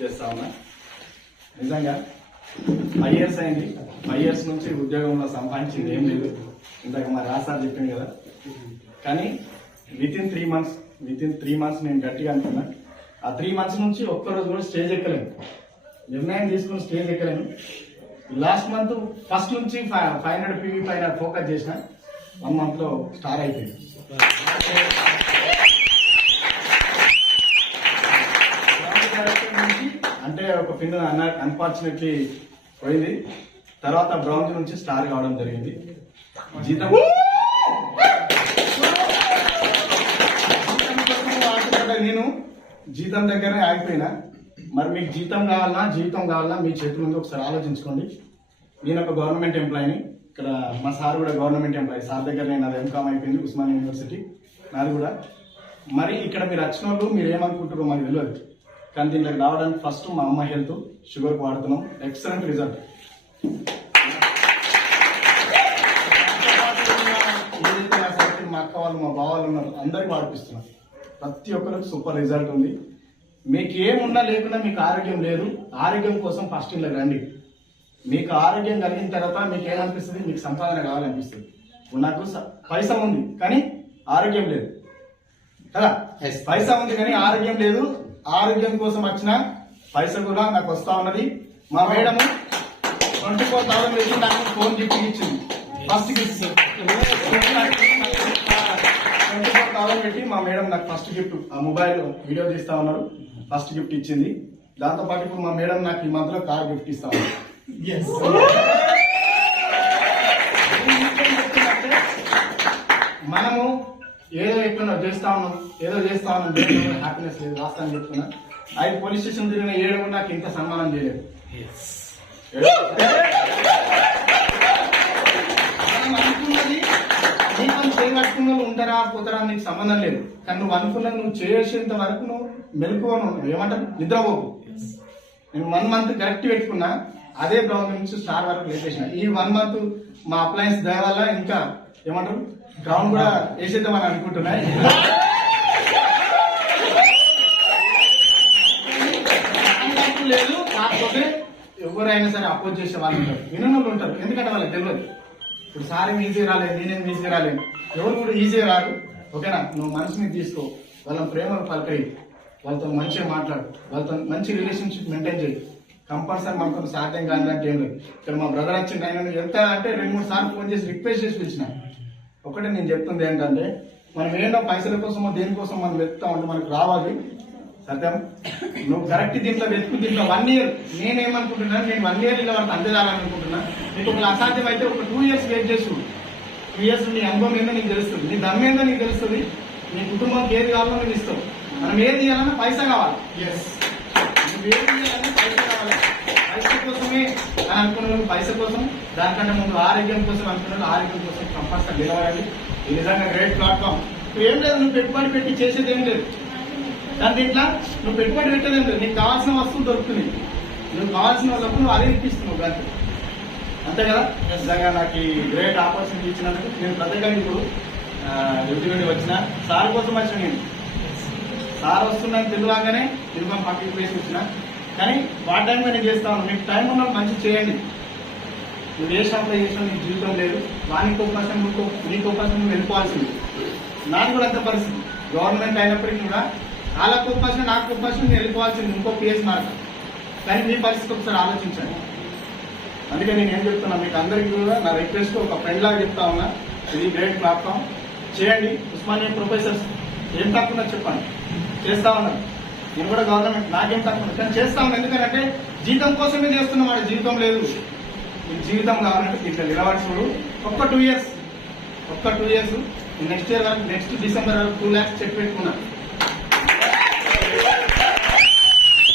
చేస్తా ఉన్నా. నిజంగా 5 years అయింది. 5 years నుంచి ఉద్యోగంలో సంపాదించింది ఏం లేదు. ఇందాక మా రాసారు చెప్పింది కదా. కానీ విత్ ఇన్ 3 months నేను గట్టిగా అనుకున్నా. ఆ 3 months నుంచి ఒక్కరోజు కూడా స్టేజ్ ఎక్కలేను, నిర్ణయం తీసుకుని స్టేజ్ ఎక్కలేను. లాస్ట్ మంత్ ఫస్ట్ నుంచి 500 PV పైన ఫోకస్ చేసిన. 1 month లో స్టార్ అయిపోయింది. అంటే ఒక పిన్ అన్ఫార్చునేట్లీ పోయింది. తర్వాత బ్రౌన్ నుంచి స్టార్ కావడం జరిగింది. జీతం నేను జీతం దగ్గరనే ఆగిపోయినా. మరి మీకు జీతం కావాలన్నా మీ చేతుల ముందు ఒకసారి ఆలోచించుకోండి. నేను ఒక గవర్నమెంట్ ఎంప్లాయీని. ఇక్కడ మా సార్ కూడా గవర్నమెంట్ ఎంప్లాయీ. సార్ దగ్గర నేను అది ఎంకామ్ అయిపోయింది, ఉస్మానియా యూనివర్సిటీ నాది కూడా. మరి ఇక్కడ మీరు వచ్చిన వాళ్ళు మీరు ఏమనుకుంటారో మాకు తెలియదు. కానీ దీంట్లోకి రావడానికి ఫస్ట్ మా అమ్మ హెల్త్ షుగర్కి వాడుతున్నాం. Excellent result. మా అక్క వాళ్ళు మా బావాళ్ళు ఉన్నారు, అందరికి వాడిపిస్తున్నాం. ప్రతి ఒక్కరికి సూపర్ రిజల్ట్ ఉంది. మీకు ఏమున్నా లేకున్నా మీకు ఆరోగ్యం లేదు, ఆరోగ్యం కోసం ఫస్ట్ ఇలా రండి. మీకు ఆరోగ్యం కలిగిన తర్వాత మీకు ఏమనిపిస్తుంది, మీకు సంపాదన కావాలనిపిస్తుంది. నాకు పైసా ఉంది కానీ ఆరోగ్యం లేదు కదా. పైసా ఉంది కానీ ఆరోగ్యం లేదు. ఆరోగ్యం కోసం వచ్చిన పైసా కూడా నాకు వస్తా ఉన్నది. మా మేడం 24,000 పెట్టి నాకు ఫోన్ గిఫ్ట్ ఇచ్చింది. ఫస్ట్ గిఫ్ట్ 24,000 పెట్టి మా మేడం నాకు ఫస్ట్ గిఫ్ట్ ఆ మొబైల్ వీడియో తీస్తా ఉన్నారు. ఫస్ట్ గిఫ్ట్ ఇచ్చింది. దాంతో పాటు ఇప్పుడు మా మేడం నాకు ఈ మధ్యలో కార్ గిఫ్ట్ ఇస్తా ఉన్నారు. మనము ఏదో ఎక్కడ చేస్తా ఉన్నాం హ్యాపీనెస్ లేదు. రాస్తాను చెప్తున్నా. 5 పోలీస్ స్టేషన్ తిరిగిన 7 నాకు ఇంత సన్మానం చేయలేదు. మనం అనుకున్నది దీపం చేయగట్టుకున్న వాళ్ళు ఉంటారా పోతారా నీకు సంబంధం లేదు. కానీ నువ్వు అనుకున్నది నువ్వు చేసేంత వరకు నువ్వు మెలకువను ఏమంటారు నిద్రపోకు. నేను 1 month కరెక్ట్ పెట్టుకున్నా. అదే బ్రౌన్ నుంచి స్టార్ వరకు వేసేసిన. ఈ 1 month మా అప్లయన్స్ దయ వల్ల ఇంకా ఏమంటారు గ్రౌండ్ కూడా వేసేద్దామని అనుకుంటున్నా. లేదు కాకపోతే ఎవరైనా సరే అపోజ్ చేసే వాళ్ళు ఉంటారు, వినోళ్ళు ఉంటారు. ఎందుకంటే వాళ్ళకి తెలియదు. ఇప్పుడు సార్ ఈజీ రాలేదు, నేనేం ఈజీగా రాలేదు, ఎవరు కూడా ఈజీగా రాదు. ఓకేనా, నువ్వు మనసుని తీసుకో, వాళ్ళ ప్రేమను పలకరి, వాళ్ళతో మంచిగా మాట్లాడు, వాళ్ళతో మంచి రిలేషన్షిప్ మెయింటైన్ చేయి. కంపల్సరీ మనకు సాధ్యం కాదంటే ఏం లేదు. ఇక్కడ మా బ్రదర్ వచ్చింది, ఆయన ఎంత అంటే 2-3 సార్లు ఫోన్ చేసి రిక్వెస్ట్ చేసి పిలిచిన. ఒకటే నేను చెప్తుంది ఏంటంటే మనం ఏంటో పైసల కోసమో దేనికోసం మనం వెతుకుతా ఉంటే మనకు రావాలి. సత్యం నువ్వు కరెక్ట్ దీంట్లో వెతుకు. దీంట్లో 1 year నేనేమనుకుంటున్నాను, నేను 1 year ఇలా వరకు అందజేయాలనుకుంటున్నా. నీకు ఒక అసాధ్యం అయితే ఒక 2 years వెయిట్ చేసు. 2 years నీ అనుభవం ఏందో నీకు తెలుస్తుంది, నీ దమ్ము ఏందో నీకు తెలుస్తుంది, నీ కుటుంబానికి ఏది కావాలో నువ్వు ఇస్తావు. మనం ఏది చేయాలన్నా పైసా కావాలి. నువ్వు ఏది చేయాలన్నా పైసా కావాలి. పైసా కోసమే అని అనుకున్నాను, పైసా కోసం. దానికంటే ముందు ఆరోగ్యం కోసం అనుకున్నాను, ఆరోగ్యం కోసం కంపల్సరీ నిలబడాలి. ఇది నిజంగా గ్రేట్ ప్లాట్ఫామ్. ఇప్పుడు ఏం లేదు, నువ్వు పెట్టుబడి పెట్టి చేసేది ఏం లేదు. కానీ దీంట్లో నువ్వు పెట్టుబడి పెట్టేది ఏం లేదు. నీకు కావాల్సిన వస్తువులు దొరుకుతుంది, నువ్వు కావాల్సిన వాళ్ళకు నువ్వు అదే ఇప్పిస్తున్నావు దానికి. అంతే కదా. నిజంగా నాకు ఈ గ్రేట్ ఆపర్చునిటీ ఇచ్చినందుకు నేను ప్రత్యేకంగా ఇప్పుడు ఎదుగుడి వచ్చిన సార్ కోసం వచ్చిన. నేను సార్ వస్తున్నాను తెలియగానే తిరుమల పక్కకి ప్లేస్ వచ్చిన. కానీ పార్ట్ టైంగా నేను చేస్తా ఉన్నాను. మీకు టైం ఉన్నప్పుడు మంచిగా చేయండి. నువ్వు ఏ షాప్లో చేసినా నీకు జీవితం లేదు. వానికి అవకాశం నీకు అవకాశం నువ్వు వెళ్ళిపోవాల్సింది. నాకు కూడా అంత పరిస్థితి. గవర్నమెంట్ అయినప్పటికీ కూడా వాళ్ళకు అవకాశం నాకు అవకాశం నేను వెళ్ళిపోవాల్సింది. ఇంకో PS మార్క్. కానీ మీ పరిస్థితి ఒకసారి ఆలోచించండి. అందుకే నేను ఏం చెప్తున్నా మీకు అందరికీ కూడా నా రిక్వెస్ట్ ఒక ఫ్రెండ్ లాగా చెప్తా ఉన్నా. ఇది గ్రేట్ ప్లాట్ఫామ్. చేయండి. ఉస్మానియా ప్రొఫెసర్స్ ఏం తక్కువ చెప్పండి, చేస్తా ఉన్నారు. నేను కూడా గవర్నమెంట్ నాకేం తక్కువ కానీ చేస్తా ఉన్నాను. ఎందుకంటే జీతం కోసమే చేస్తున్నా. వాడి జీవితం లేదు. నీకు జీవితం కావాలంటే ఇట్లా నిలబడి చూడు. ఒక్క 2 years నెక్స్ట్ ఇయర్ వరకు, నెక్స్ట్ December వరకు 2 lakhs చెక్ పెట్టుకున్నా.